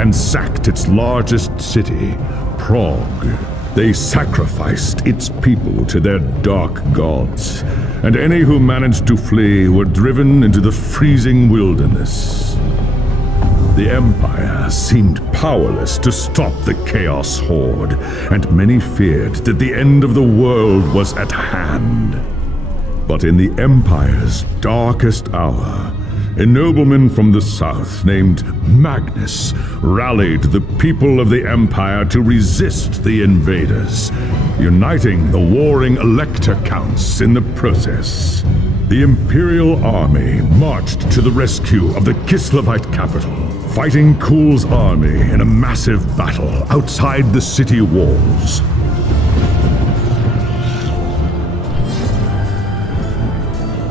and sacked its largest city, Prague. They sacrificed its people to their dark gods, and any who managed to flee were driven into the freezing wilderness. The Empire seemed powerless to stop the Chaos Horde, and many feared that the end of the world was at hand. But in the Empire's darkest hour, a nobleman from the south named Magnus rallied the people of the Empire to resist the invaders, uniting the warring Elector counts in the process. The Imperial army marched to the rescue of the Kislevite capital, fighting Kul's army in a massive battle outside the city walls.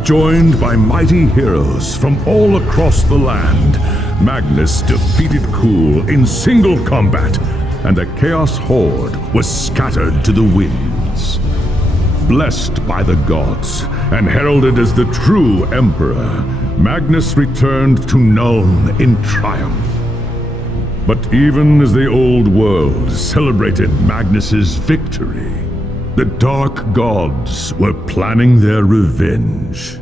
Joined by mighty heroes from all across the land, Magnus defeated Kul in single combat, and the Chaos Horde was scattered to the winds. Blessed by the gods and heralded as the true Emperor, Magnus returned to Nuln in triumph. But even as the old world celebrated Magnus's victory, the dark gods were planning their revenge.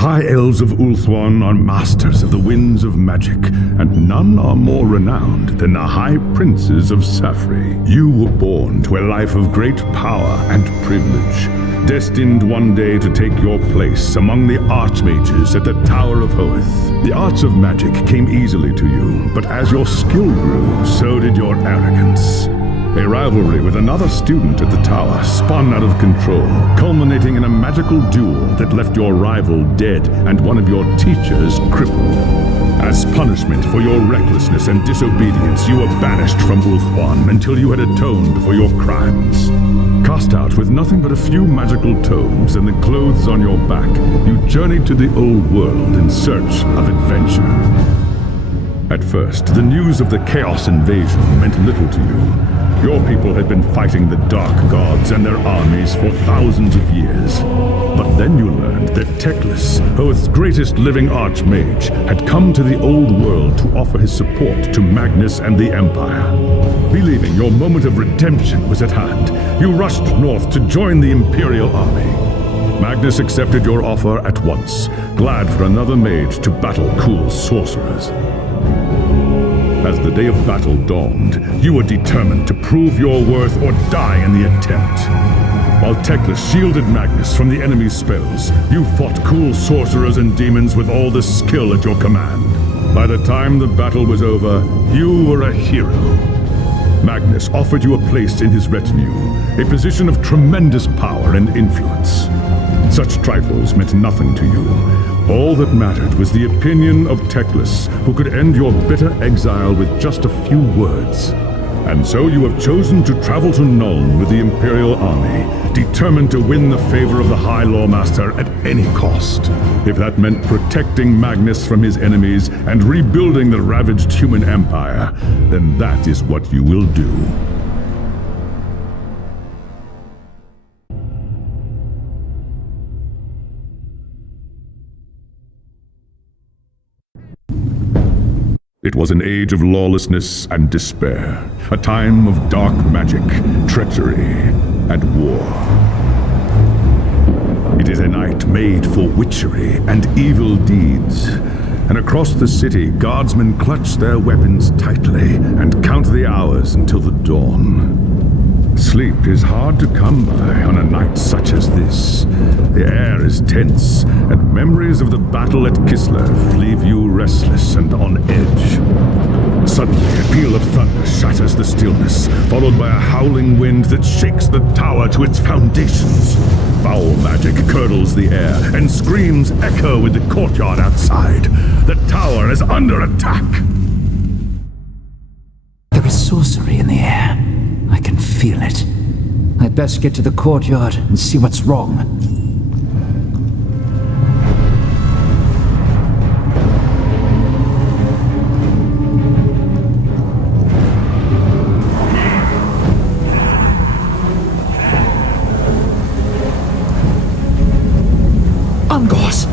High Elves of Ulthuan are masters of the winds of magic, and none are more renowned than the High Princes of Safri. You were born to a life of great power and privilege, destined one day to take your place among the Archmages at the Tower of Hoeth. The arts of magic came easily to you, but as your skill grew, so did your arrogance. A rivalry with another student at the tower spun out of control, culminating in a magical duel that left your rival dead and one of your teachers crippled. As punishment for your recklessness and disobedience, you were banished from Ulthuan until you had atoned for your crimes. Cast out with nothing but a few magical tomes and the clothes on your back, you journeyed to the old world in search of adventure. At first, the news of the Chaos invasion meant little to you. Your people had been fighting the Dark Gods and their armies for thousands of years. But then you learned that Teclis, Hoeth's greatest living archmage, had come to the old world to offer his support to Magnus and the Empire. Believing your moment of redemption was at hand, you rushed north to join the Imperial army. Magnus accepted your offer at once, glad for another mage to battle Kul's sorcerers. As the day of battle dawned, you were determined to prove your worth or die in the attempt. While Teclis shielded Magnus from the enemy's spells, you fought cool sorcerers and demons with all the skill at your command. By the time the battle was over, you were a hero. Magnus offered you a place in his retinue, a position of tremendous power and influence. Such trifles meant nothing to you. All that mattered was the opinion of Teclis, who could end your bitter exile with just a few words. And so you have chosen to travel to Nuln with the Imperial Army, determined to win the favor of the High Lawmaster at any cost. If that meant protecting Magnus from his enemies and rebuilding the ravaged human empire, then that is what you will do. It was an age of lawlessness and despair, a time of dark magic, treachery, and war. It is a night made for witchery and evil deeds, and across the city, guardsmen clutch their weapons tightly and count the hours until the dawn. Sleep is hard to come by on a night such as this. The air is tense, and memories of the battle at Kislev leave you restless and on edge. Suddenly, a peal of thunder shatters the stillness, followed by a howling wind that shakes the tower to its foundations. Foul magic curdles the air, and screams echo in the courtyard outside. The tower is under attack. There is sorcery in the air. I can feel it. I'd best get to the courtyard and see what's wrong. Ungos!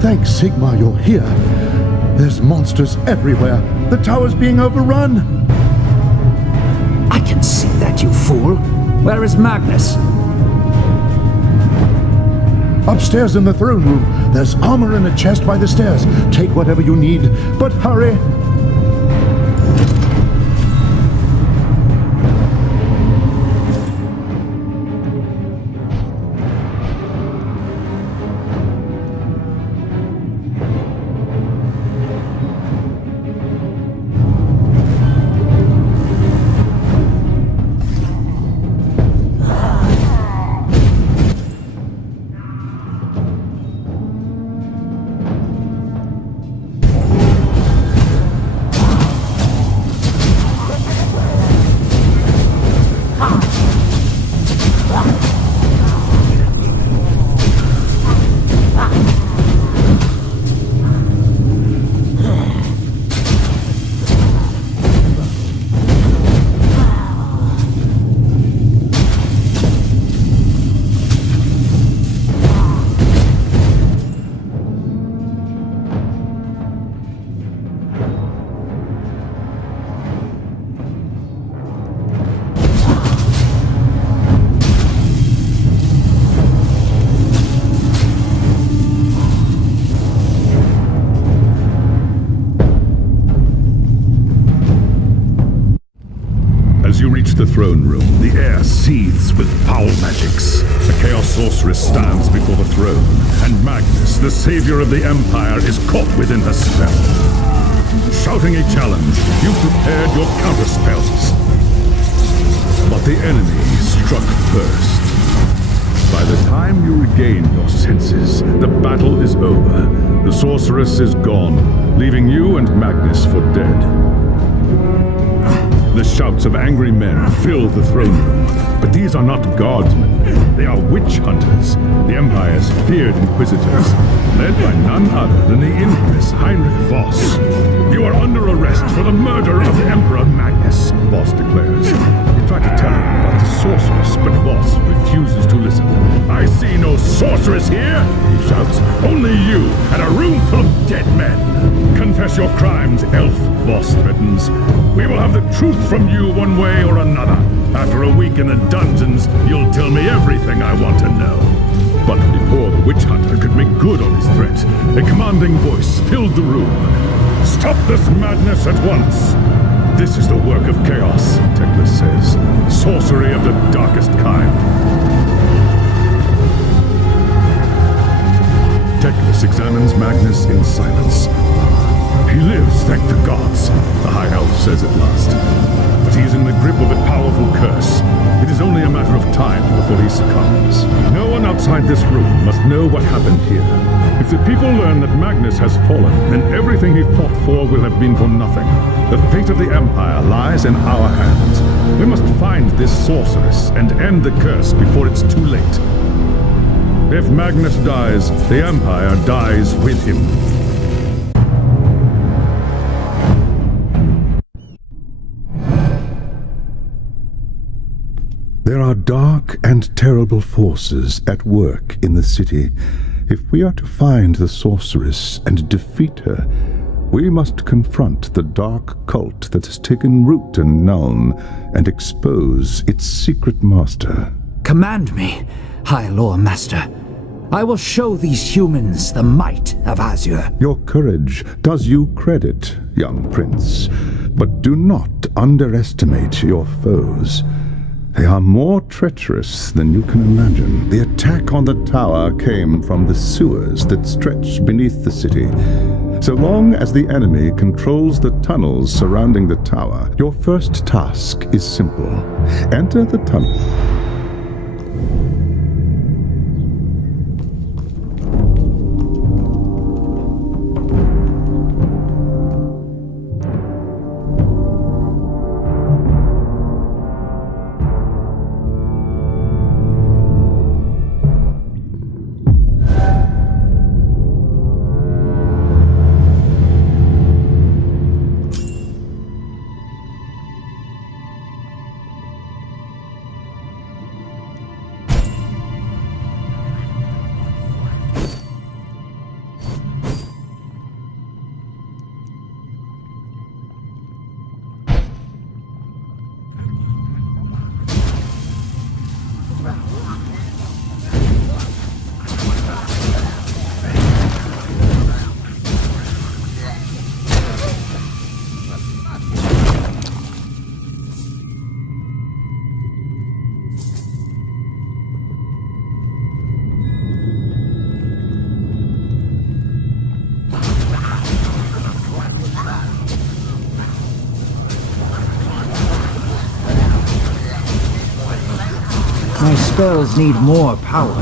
Thanks, Sigma, you're here. There's monsters everywhere. The tower's being overrun. I can see that, you fool. Where is Magnus? Upstairs in the throne room. There's armor in a chest by the stairs. Take whatever you need, but hurry. the throne room, the air seethes with foul magics. The Chaos Sorceress stands before the throne, and Magnus, the savior of the Empire, is caught within her spell. Shouting a challenge, you prepared your counterspells. But the enemy struck first. By the time you regain your senses, the battle is over. The sorceress is gone, leaving you and Magnus for dead. The shouts of angry men fill the throne room, but these are not guardsmen. They are witch hunters, the Empire's feared inquisitors, led by none other than the infamous Heinrich Voss. You are under arrest for the murder of Emperor Magnus, Voss declares. You try to tell him about the sorceress, but Voss refuses to listen. I see no sorceress here, he shouts. Only you and a room full of dead men. Confess your crimes, elf, Voss threatens. We will have the truth from you one way or another. After a week in the dungeons, you'll tell me everything I want to know. But before the witch hunter could make good on his threat, a commanding voice filled the room. Stop this madness at once! This is the work of chaos, Teclis says. Sorcery of the darkest kind. Teclis examines Magnus in silence. He lives, thank the gods, the High Elf says at last. But he is in the grip of a powerful curse. It is only a matter of time before he succumbs. No one outside this room must know what happened here. If the people learn that Magnus has fallen, then everything he fought for will have been for nothing. The fate of the Empire lies in our hands. We must find this sorceress and end the curse before it's too late. If Magnus dies, the Empire dies with him. There are dark and terrible forces at work in the city. If we are to find the sorceress and defeat her, we must confront the dark cult that has taken root in Nuln and expose its secret master. Command me, High Lord Master. I will show these humans the might of Azure. Your courage does you credit, young prince, but do not underestimate your foes. They are more treacherous than you can imagine. The attack on the tower came from the sewers that stretch beneath the city. So long as the enemy controls the tunnels surrounding the tower, your first task is simple. Enter the tunnel. My spells need more power.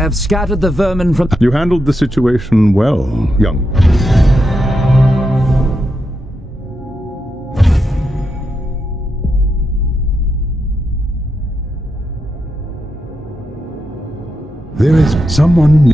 I have scattered the vermin from... You handled the situation well, young. There is someone...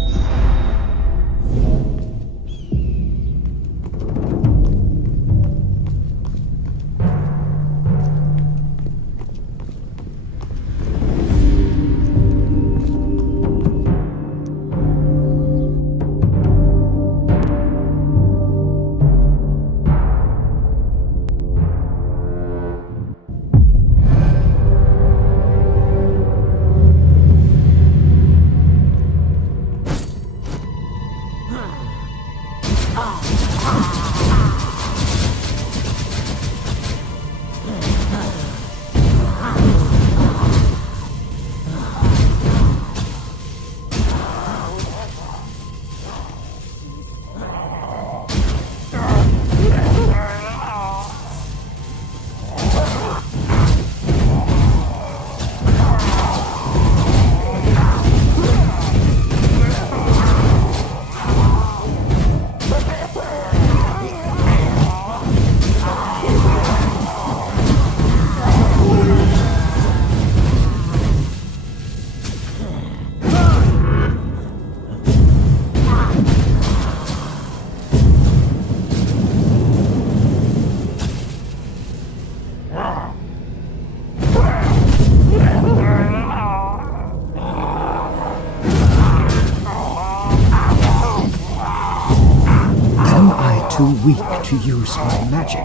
Too weak to use my magic.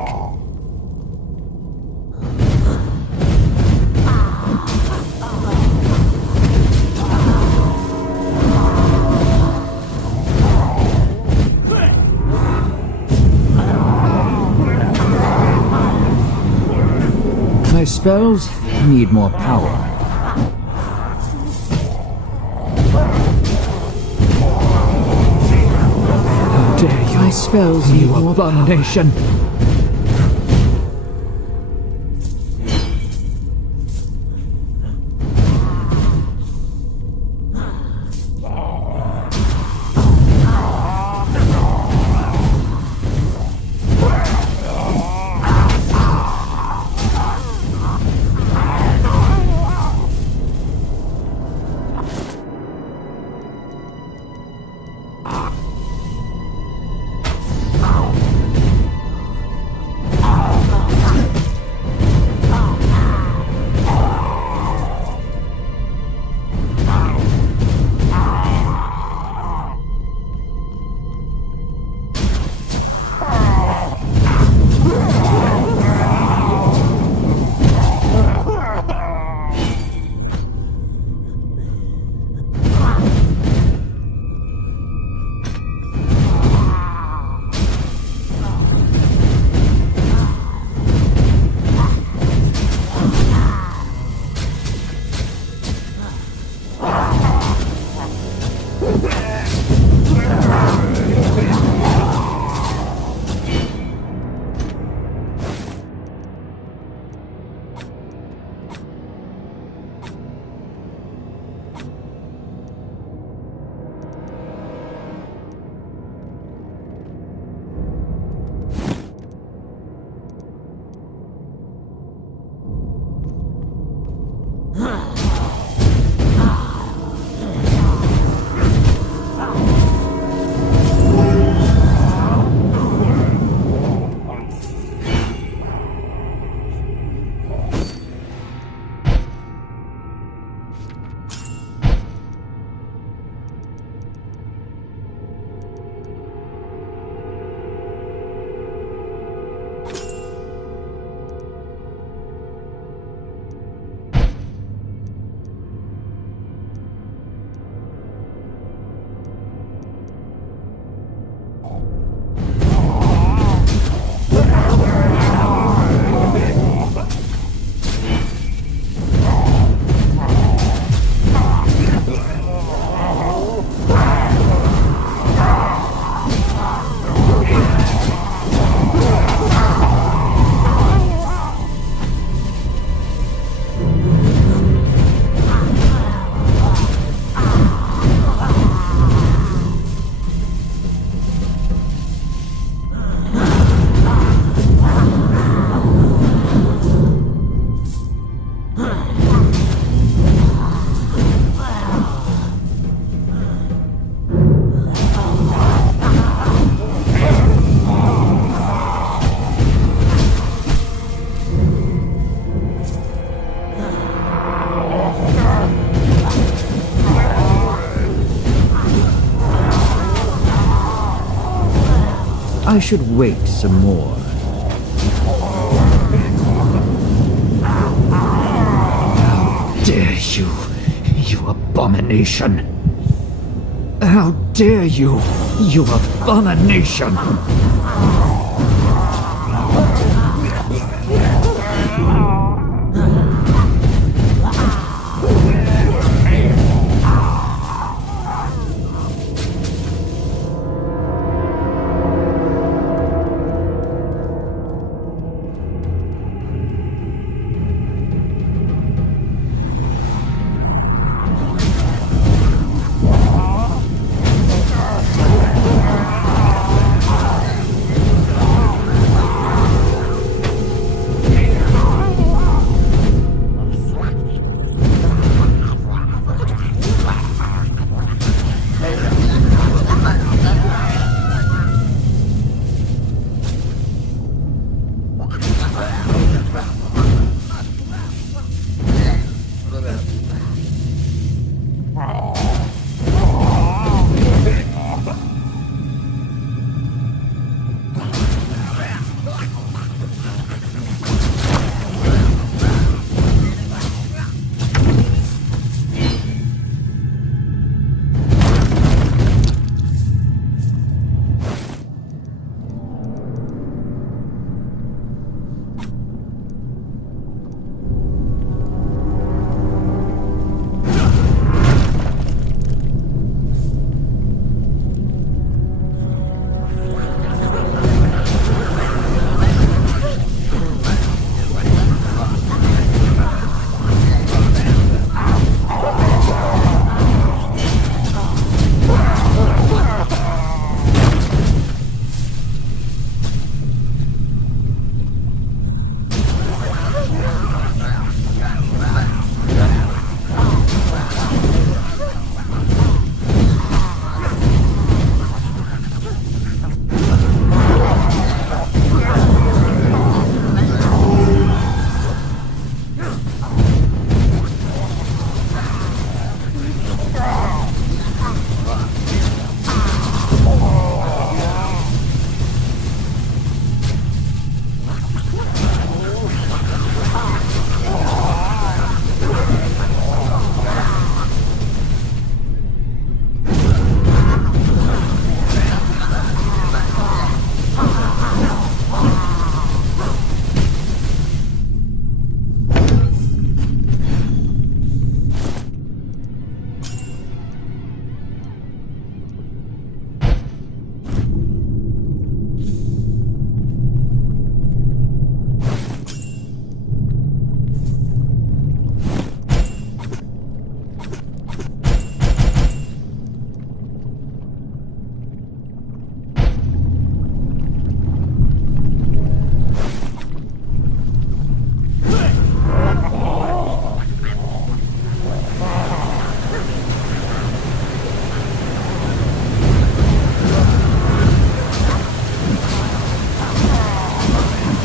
spells need more power. How dare you? My spells need more abomination. I should wait some more. How dare you, you abomination! How dare you, you abomination!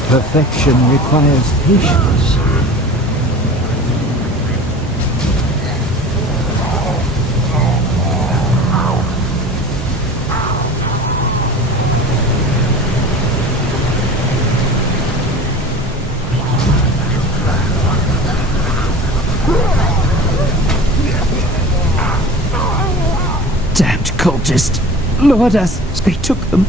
Perfection requires patience. Damned cultist! Lord us! They took them.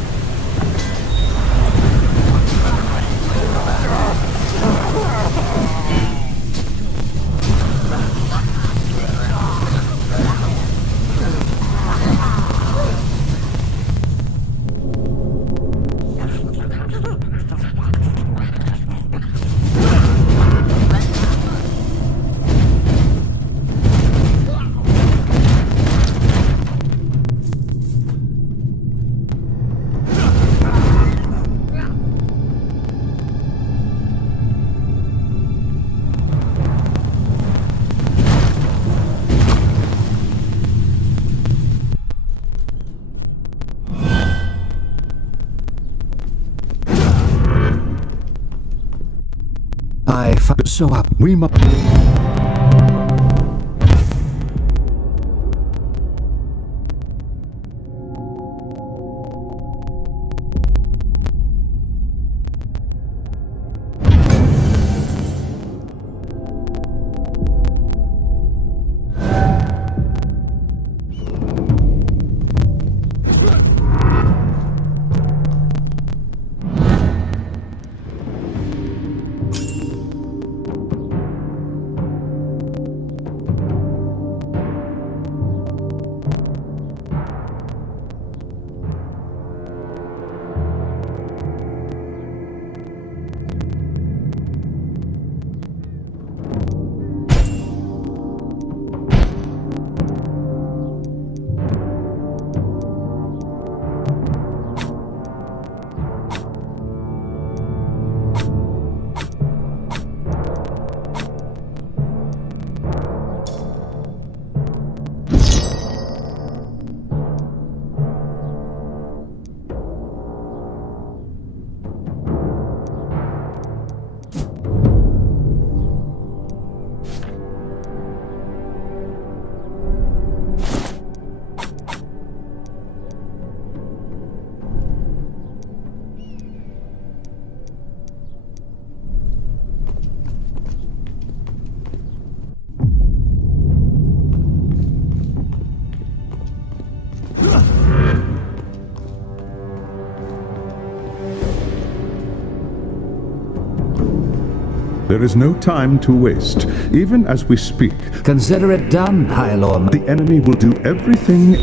So up. We must. There is no time to waste. Even as we speak, Consider it done, High Lord. the enemy will do everything